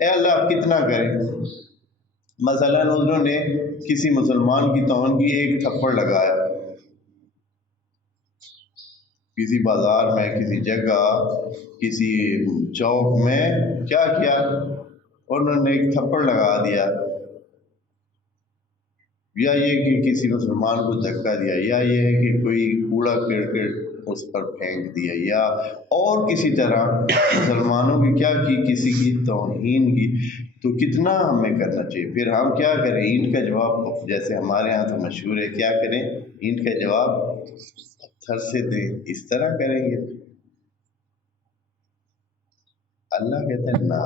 اے اللہ آپ کتنا کریں؟ مثلا انہوں نے کسی مسلمان کی توہین کی، ایک تھپڑ لگایا کسی بازار میں، کسی جگہ، کسی چوک میں، کیا کیا انہوں نے؟ ایک تھپڑ لگا دیا، یا یہ کہ کسی مسلمان کو دھکا دیا، یا یہ ہے کہ کوئی کوڑا کرکٹ اس پر پھینک دیا، یا اور کسی طرح مسلمانوں کی کیا کی، کسی کی توہین کی، تو کتنا ہمیں کرنا چاہیے؟ پھر ہم کیا کریں؟ اینٹ کا جواب جیسے ہمارے ہاں تو مشہور ہے، کیا کریں؟ اینٹ کا جواب پتھر سے دیں، اس طرح کریں گے؟ اللہ کہتے ہیں نا،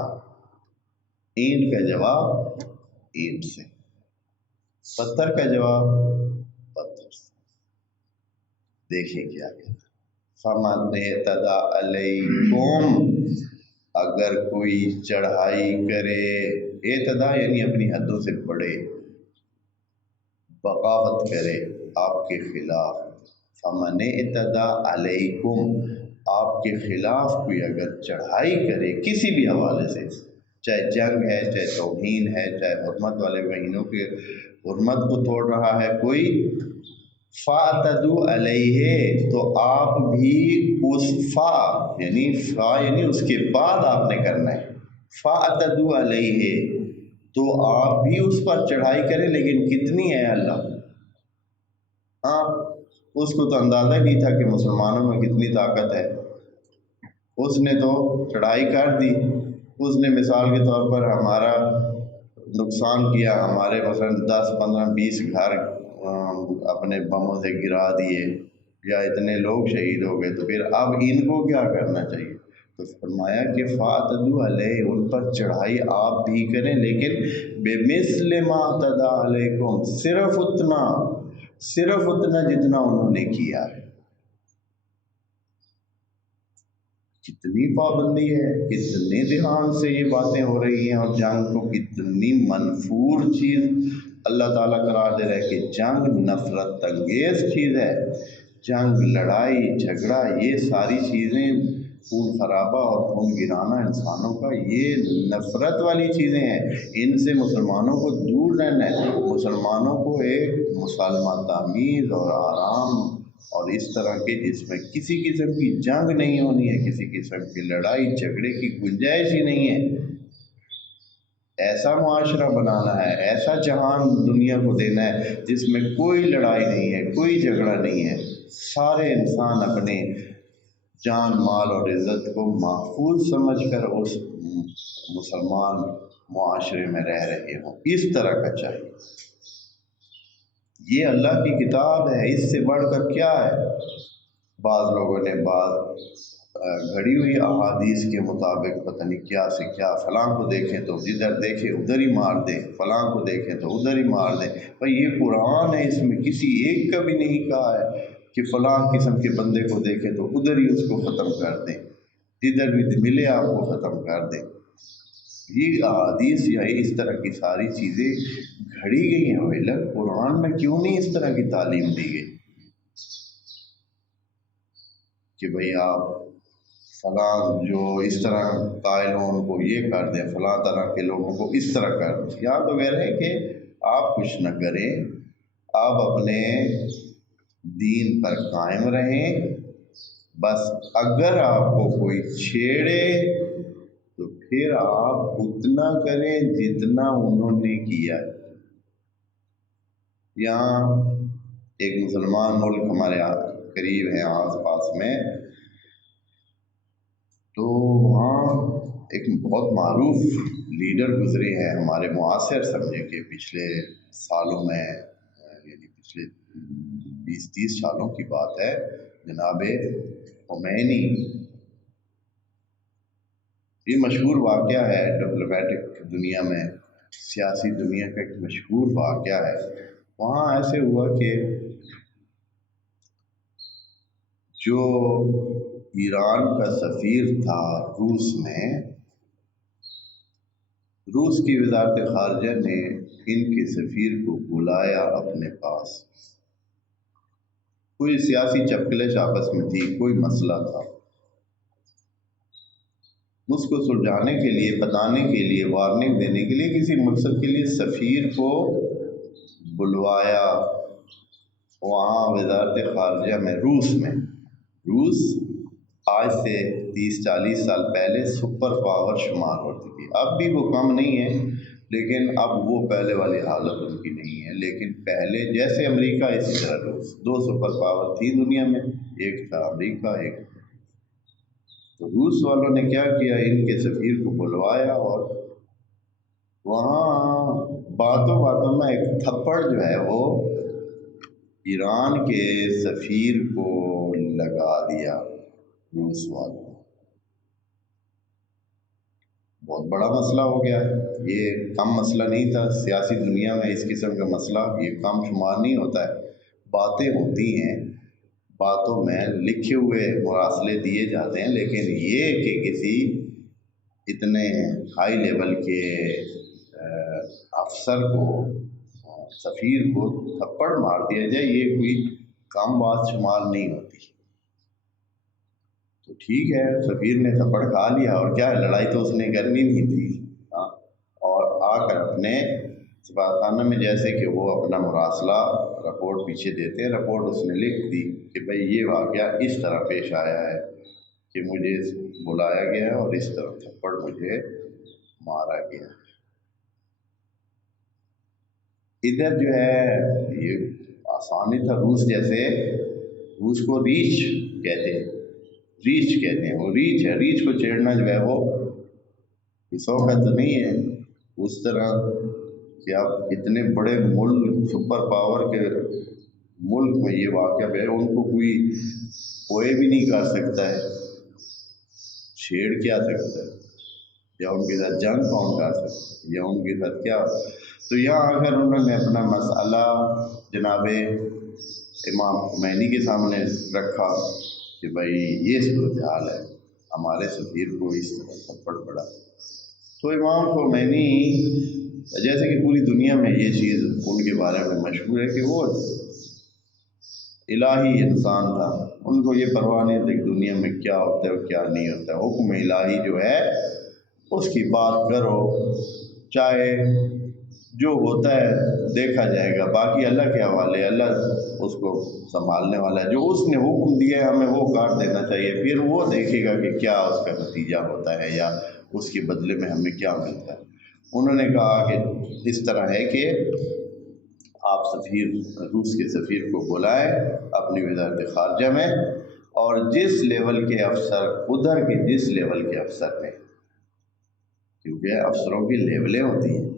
اینٹ کا جواب اینٹ سے، پتھر کا جواب پتھر سے۔ دیکھیں کیا کہتا ہے، فَمَنِ اعْتَدَىٰ عَلَيْكُمْ، اگر کوئی چڑھائی کرے، اعتداء یعنی اپنی حدوں سے بڑھے، بغاوت کرے آپ کے خلاف، فَمَنِ اعْتَدَىٰ عَلَيْكُمْ، آپ کے خلاف کوئی اگر چڑھائی کرے کسی بھی حوالے سے، چاہے جنگ ہے، چاہے توہین ہے، چاہے حرمت والے مہینوں کے حرمت کو توڑ رہا ہے کوئی، فَاعْتَدُوا عَلَيْهِ، تو آپ بھی اس یعنی اس کے بعد آپ نے کرنا ہے، فَاعْتَدُوا عَلَيْهِ، تو آپ بھی اس پر چڑھائی کریں، لیکن کتنی ہے اللہ؟ ہاں، اس کو تو اندازہ نہیں تھا کہ مسلمانوں میں کتنی طاقت ہے، اس نے تو چڑھائی کر دی، اس نے مثال کے طور پر ہمارا نقصان کیا، ہمارے مثلا 10 15 20 گھر اپنے بموں سے گرا دیے، یا اتنے لوگ شہید ہو گئے، تو پھر اب ان کو کیا کرنا چاہیے؟ تو فرمایا کہ فَاعْتَدُوا عَلَيْهِ، ان پر چڑھائی آپ بھی کریں، لیکن بِمِثْلِ مَا اعْتَدَىٰ عَلَيْكُمْ، صرف اتنا جتنا انہوں نے کیا ہے۔ کتنی پابندی ہے، کتنے دھیان سے یہ باتیں ہو رہی ہیں، اور جنگ کو کتنی منفور چیز اللہ تعالیٰ قرار دے رہا ہے کہ جنگ نفرت انگیز چیز ہے، جنگ، لڑائی جھگڑا، یہ ساری چیزیں، خون خرابہ اور خون گرانا انسانوں کا، یہ نفرت والی چیزیں ہیں، ان سے مسلمانوں کو دور رہنا ہے، مسلمانوں کو ایک مسالمہ تمیز اور آرام اور اس طرح کے جس میں کسی قسم کی جنگ نہیں ہونی ہے، کسی قسم کی لڑائی جھگڑے کی گنجائش ہی نہیں ہے، ایسا معاشرہ بنانا ہے، ایسا جہان دنیا کو دینا ہے جس میں کوئی لڑائی نہیں ہے، کوئی جھگڑا نہیں ہے، سارے انسان اپنے جان مال اور عزت کو محفوظ سمجھ کر اس مسلمان معاشرے میں رہ رہے ہوں، اس طرح کا چاہیے۔ یہ اللہ کی کتاب ہے، اس سے بڑھ کر کیا ہے؟ بعض لوگوں نے بعض گھڑی ہوئی احادیث کے مطابق پتہ نہیں کیا سے کیا، فلاں کو دیکھیں تو جدھر دیکھیں ادھر ہی مار دیں، فلاں کو دیکھیں تو ادھر ہی مار دیں۔ بھائی یہ قرآن ہے، اس میں کسی ایک کا بھی نہیں کہا ہے کہ فلاں قسم کے بندے کو دیکھیں تو ادھر ہی اس کو ختم کر دیں، جدھر بھی ملے آپ کو ختم کر دیں۔ یہ احادیث یا اس طرح کی ساری چیزیں گھڑی گئی ہیں، علم قرآن میں کیوں نہیں اس طرح کی تعلیم دی گئی کہ بھئی آپ فلاں جو اس طرح قائل ہوں ان کو یہ کر دیں، فلاں طرح کے لوگوں کو اس طرح کر دیں۔ یہاں تو کہہ رہے ہیں کہ آپ کچھ نہ کریں، آپ اپنے دین پر قائم رہیں، بس اگر آپ کو کوئی چھیڑے تو پھر آپ اتنا کریں جتنا انہوں نے کیا۔ یہاں ایک مسلمان ملک ہمارے قریب ہیں آس پاس میں، تو وہاں ایک بہت معروف لیڈر گزرے ہیں ہمارے معاصر، سمجھے کہ پچھلے سالوں میں، یعنی پچھلے 20-30 سالوں کی بات ہے، جناب خمینی۔ یہ مشہور واقعہ ہے ڈپلومیٹک دنیا میں، سیاسی دنیا کا ایک مشہور واقعہ ہے۔ وہاں ایسے ہوا کہ جو ایران کا سفیر تھا روس میں، روس کی وزارت خارجہ نے ان کے سفیر کو بلایا اپنے پاس، کوئی سیاسی چپکلش آپس میں تھی، کوئی مسئلہ تھا، اس کو सुलझाने के लिए, बताने के लिए, वार्निंग देने के लिए, किसी मकसद के लिए सफ़ीर को बुलवाया वहाँ वजारत ख़ारजा में, रूस में। रूस आज से 30-40 साल पहले सुपर पावर शुमार होती थी। अब भी वो कम नहीं है, लेकिन अब वो पहले वाली हालत उनकी नहीं है। लेकिन पहले जैसे अमेरिका, इसी तरह रूस, दो सुपर पावर थी दुनिया में, एक था अमेरिका, एक। तो रूस वालों ने क्या किया, इनके सफ़ीर को बुलवाया और वहाँ बातों बातों में एक थप्पड़ जो है वो ईरान के सफ़ीर को लगा दिया रूस वालों। बहुत बड़ा मसला हो गया। ये कम मसला नहीं था सियासी दुनिया में, इस किस्म का मसला ये कम शुमार नहीं होता है। बातें होती हैं, बातों में लिखे हुए मुरासले दिए जाते हैं, लेकिन ये कि किसी इतने हाई लेवल के अफसर को, सफ़ीर को थप्पड़ मार दिया जाए, ये कोई कम बात शुमार नहीं होती। तो ठीक है, सफ़ीर ने थप्पड़ खा लिया और क्या है, लड़ाई तो उसने करनी नहीं थी। हाँ, और आकर अपने सफारतखाने में जैसे कि वो अपना मुरासला रिपोर्ट पीछे देते हैं, रिपोर्ट उसने लिख दी कि भाई ये वाक़या इस तरह पेश आया है कि मुझे बुलाया गया है और इस तरह थप्पड़ मुझे मारा गया। इधर जो है ये आसानी था, रूस जैसे, रूस को रीच कहते हैं, रीच कहते हैं, वो रीच है। रीच को छेड़ना जो है वो सौखत नहीं है। उस तरह कि आप इतने बड़े मुल्क, सुपर पावर के मुल्क में ये वाक़या है, उनको कोई भी नहीं कर सकता है, छेड़ क्या सकता है, या उनके साथ जंग कौन कर सकता है, या उनके साथ क्या। तो यहाँ आकर उन्होंने अपना मसला जनाब इमाम खुमैनी के सामने रखा कि भाई ये सूरत हाल है, हमारे सफ़ीर को इस तरह थप्पड़ पड़ा। तो इमाम खुमैनी, जैसे कि पूरी दुनिया में ये चीज़ उनके बारे में मशहूर है कि वो इलाही इंसान था, उनको ये परवाह नहीं थी कि दुनिया में क्या होता है और क्या नहीं होता है। हुक्म इलाही जो है उसकी बात करो, चाहे जो होता है देखा जाएगा, बाकी अल्लाह के हवाले, अल्लाह उसको संभालने वाला है। जो उसने हुक्म दिया है हमें वो काट देना चाहिए, फिर वो देखेगा कि क्या उसका नतीजा होता है या उसके बदले में हमें क्या मिलता है। उन्होंने कहा कि इस तरह है कि आप सफ़ीर, रूस के सफ़ीर को बुलाएं अपनी वज़ारत ख़ारजा में, और जिस लेवल के अफसर, उधर के जिस लेवल के अफसर ने, क्योंकि अफसरों की लेवलें होती हैं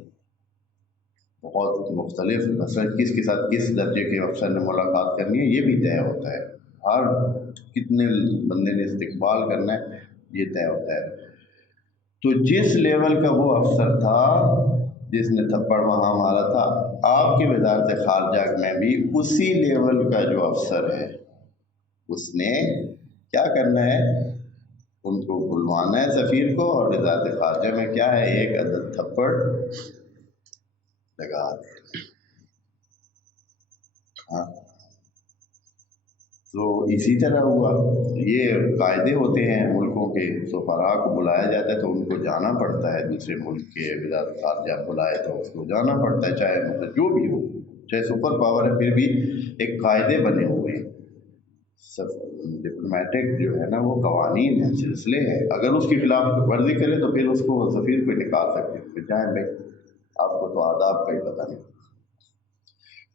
बहुत मुख्तलिफ, अफसर किसके साथ किस दर्जे के अफसर ने मुलाकात करनी है ये भी तय होता है, हर कितने बंदे ने इस्तकबाल करना है ये तय होता है। तो जिस लेवल का वो अफसर था जिसने थप्पड़ वहाँ मारा था, आपकी वज़ारत ख़ारजा में भी उसी लेवल का जो अफसर है उसने क्या करना है, उनको बुलवाना है सफ़ीर को, और वज़ारत ख़ारजा में क्या है, एक अदद थप्पड़ लगा दे। हाँ, तो इसी तरह हुआ। ये कायदे होते हैं मुल्कों के, सफ़रा को बुलाया जाता है तो उनको जाना पड़ता है, दूसरे मुल्क के वज़ारत ख़ारजा बुलाए तो उसको जाना पड़ता है, चाहे मतलब जो भी हो, चाहे सुपर पावर है, फिर भी एक कायदे बने हुए हैं। सब डिप्लोमेटिक जो है ना वो कवानीन हैं, सिलसिले हैं, अगर उसकी खिलाफ वर्जी करे तो फिर उसको सफ़ीर को निकाल सकते हैं, फिर जाए भाई आपको तो आदाब का ही पता नहीं।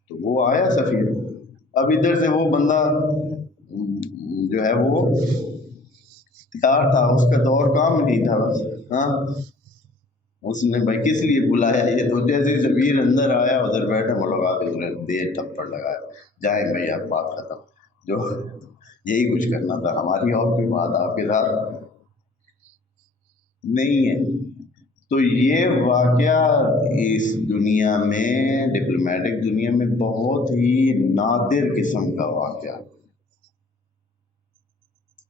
तो वो आया सफ़ीर, अब इधर से वो बंदा जो है वो तैयार था, उसका तो और काम नहीं था बस। हाँ, उसने भाई किस लिए बुलाया ये, तो जैसे ही सफ़ीर अंदर आया उधर बैठा, वो लगा के उसने दे थप्पड़ लगाया, जाए भाई आप बात ख़त्म, जो यही कुछ करना था, हमारी और कोई बात आपके साथ नहीं है। तो ये वाक़या इस दुनिया में, डिप्लोमेटिक दुनिया में बहुत ही नादिर किस्म का वाक़या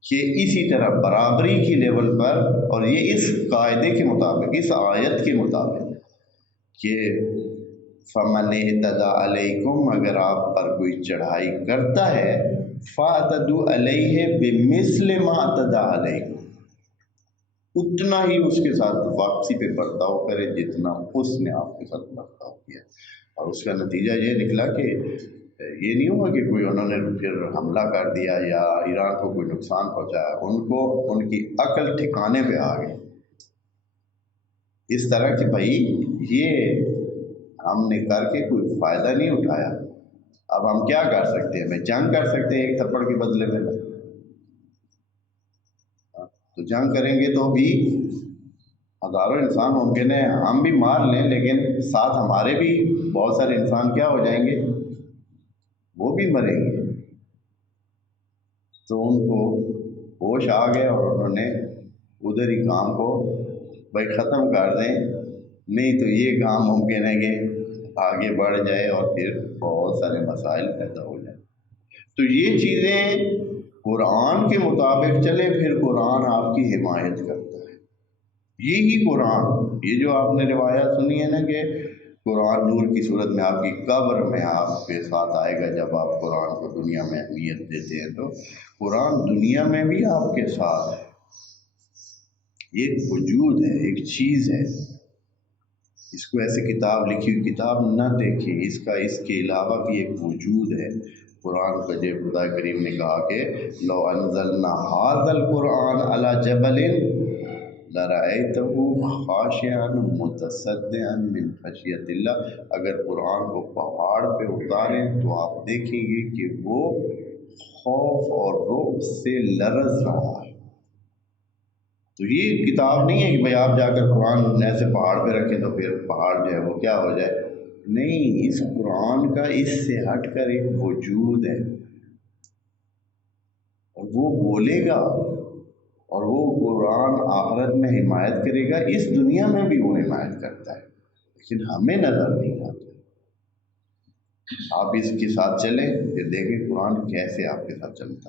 कि इसी तरह बराबरी की लेवल पर, और ये इस कायदे के मुताबिक, इस आयत के मुताबिक कि फ़मन इहतदा अलैकुम, अगर आप पर कोई चढ़ाई करता है फ़अतदू अलैहि बिमिस्लि मा अतदा अलैकुम, उतना ही उसके साथ वापसी पे बर्ताव करें जितना उसने आपके साथ बर्ताव किया। और उसका नतीजा ये निकला कि ये नहीं हुआ कि कोई उन्होंने फिर हमला कर दिया या ईरान को कोई नुकसान पहुंचाया, उनको उनकी अक्ल ठिकाने पे आ गई इस तरह कि भाई ये हमने करके कोई फ़ायदा नहीं उठाया, अब हम क्या कर सकते हैं, मैं जंग कर सकते हैं एक थप्पड़ के बदले में। तो जंग करेंगे तो भी हज़ारों इंसान मुमकिन है हम भी मार लें, लेकिन साथ हमारे भी बहुत सारे इंसान क्या हो जाएंगे, वो भी मरेंगे। तो उनको होश आ गया और उन्होंने उधर ही काम को भाई ख़त्म कर दें, नहीं तो ये काम मुमकिन है कि आगे बढ़ जाए और फिर बहुत सारे मसाइल पैदा हो जाए। तो ये चीज़ें कुरान के मुताबिक चले, फिर कुरान आपकी हिमायत करता है। यही कुरान, ये जो आपने रिवायत सुनी है ना कि कुरान नूर की सूरत में आपकी कब्र में आपके साथ आएगा, जब आप कुरान को दुनिया में अहमियत देते हैं तो कुरान दुनिया में भी आपके साथ है, एक वजूद है, एक चीज़ है। इसको ऐसे किताब लिखी हुई किताब न देखें, इसका इसके अलावा भी एक वजूद है। कुरान का जो खुदा करीम ने कहा कि लो अंज़लना हाज़ल कुरान अला जबलिन लरअयतहु खाशिअन मुतसद्दिअन मिन खशियतिल्लाह, अगर कुरान को पहाड़ पे उतारें तो आप देखेंगे कि वो खौफ और रुअब से लरज़ रहा है। तो ये किताब नहीं है कि भाई आप जाकर कुरान ऐसे पहाड़ पे रखें तो फिर पहाड़ जो है वो क्या हो जाए, नहीं, इस कुरान का इससे हटकर एक वजूद है और वो बोलेगा और वो कुरान आखिरत में हिमायत करेगा, इस दुनिया में भी वो हिमायत करता है, लेकिन हमें नज़र नहीं आता। आप इसके साथ चलें, फिर देखें कुरान कैसे आपके साथ चलता है।